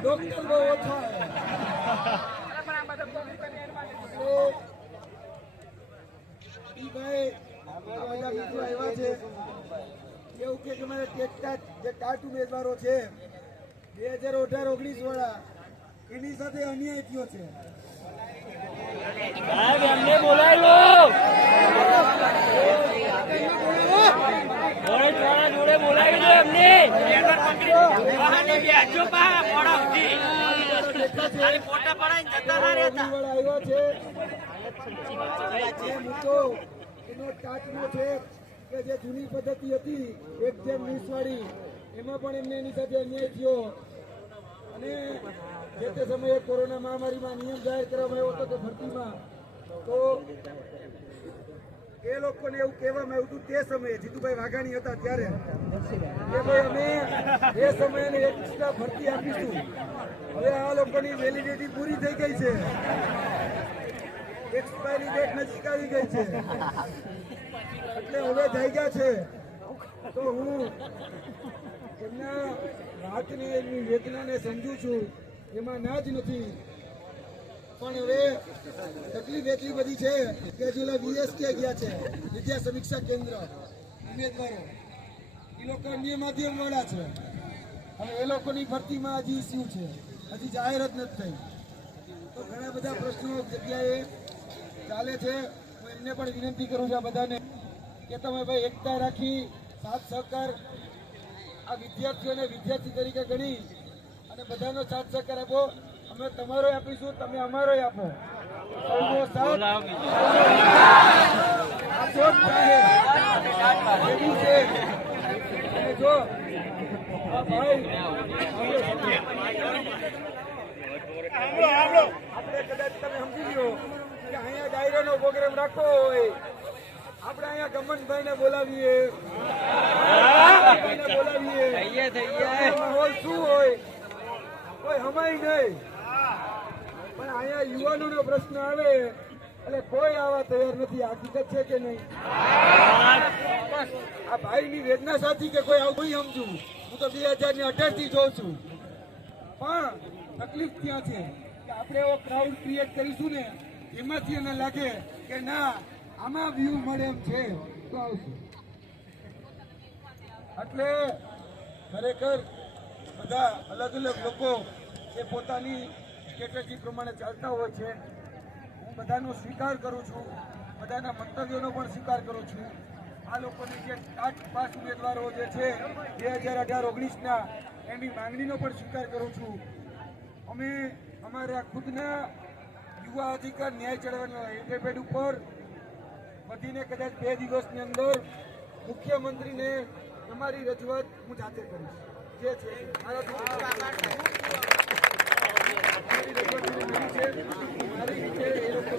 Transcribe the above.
Doctor બહુ ઓછા એવું કે મારે જે ટાટ ઉમેદવારો છે 2018-19 વાળા એની સાથે અન્યાય થયો છે. એમને બોલાવ્યો જોડે બોલાવી દો એમને આવ્યા છે એનો ટાટનો છે કે જે જૂની પદ્ધતિ હતી 1:20 વાળી એમાં પણ એમને એની સાથે અન્યાય થયો અને જે તે સમયે કોરોના મહામારીમાં નિયમ જાહેર કરવામાં આવ્યો હતો કે ભરતીમાં તો એ લોકોને એવું કહેવામાં આવ્યું હતું તે સમયે જીતુભાઈ વાઘાણી હતા ત્યારે કે ભાઈ અમે એ સમયે એક્સ્ટ્રા ભરતી આપીશું. હવે આ લોકોની વેલિડિટી પૂરી થઈ ગઈ છે, એક્સપાયરી ડેટ નજીક આવી ગઈ છે એટલે હવે જાગ્યા છે. તો હું એમના વાતને એમની વેદનાને સમજુ છું, એમાં ના જ નથી. પણ હવે તકલીફ એટલી બધી છે કે હજુ VSK ગયા છે, વિદ્યા સમીક્ષા કેન્દ્ર ઉમેદવારો એ લોકો અન્ય માધ્યમ વાળા છે. હવે એ લોકોની ભરતીમાં હજી ઇસ્યુ છે, હજી જાહેર જ નથી થઈ. તો ઘણા બધા પ્રશ્નો જગ્યાએ ચાલે છે. હું એમને પણ વિનંતી કરું છું આ બધાને કે તમે ભાઈ એકતા રાખી સાથ સહકાર આ વિદ્યાર્થીઓને વિદ્યાર્થી તરીકે ગણી અને બધાનો સાથ સહકાર આપો. અમે તમારો આપીશું, તમે અમારો આપો. જો આપણે કદાચ તમે સમજી લો કે અહીંયા ડાયરાનો પ્રોગ્રામ રાખવો હોય, આપણે અહીંયા ગમનભાઈ ને બોલાવીએ માહોલ શું હોય કોઈ હમાય નહીં. પણ અહીંયા યુવાનોનો પ્રશ્ન આવે એટલે કોઈ આવા તૈયાર નથી. હકીકત છે કે નહીં? આ ભાઈની વેદના સાથી કે કોઈ આવું નહીં સમજુ. હું તો 2018 થી જોઉં છું. પણ તકલીફ ત્યાં છે કે આપણે એવો ક્રાઉડ ક્રિએટ કરીશું ને એમાંથી એને લાગે કે ના આમાં વ્યૂ મળે એમ છે તો આવશું. એટલે ખરેખર બધા અલગ અલગ લોકો જે પોતાની સ્ટ્રેટેજી પ્રમાણે ચાલતા હોય છે, હું બધાનો સ્વીકાર કરું છું, બધાના મંતવ્યોનો પણ સ્વીકાર કરું છું. આ લોકોની જે 8 ઉમેદવારો જે છે 2018-19ના એની માંગણીનો પણ સ્વીકાર કરું છું. અમે અમારા ખુદના યુવા અધિકાર ન્યાય ચળવળના એફએડ ઉપર વધીને કદાચ 2 દિવસની અંદર મુખ્યમંત્રીને અમારી રજૂઆત હું જાતે કરીશ. જે છે મારી રીતે એ લોકો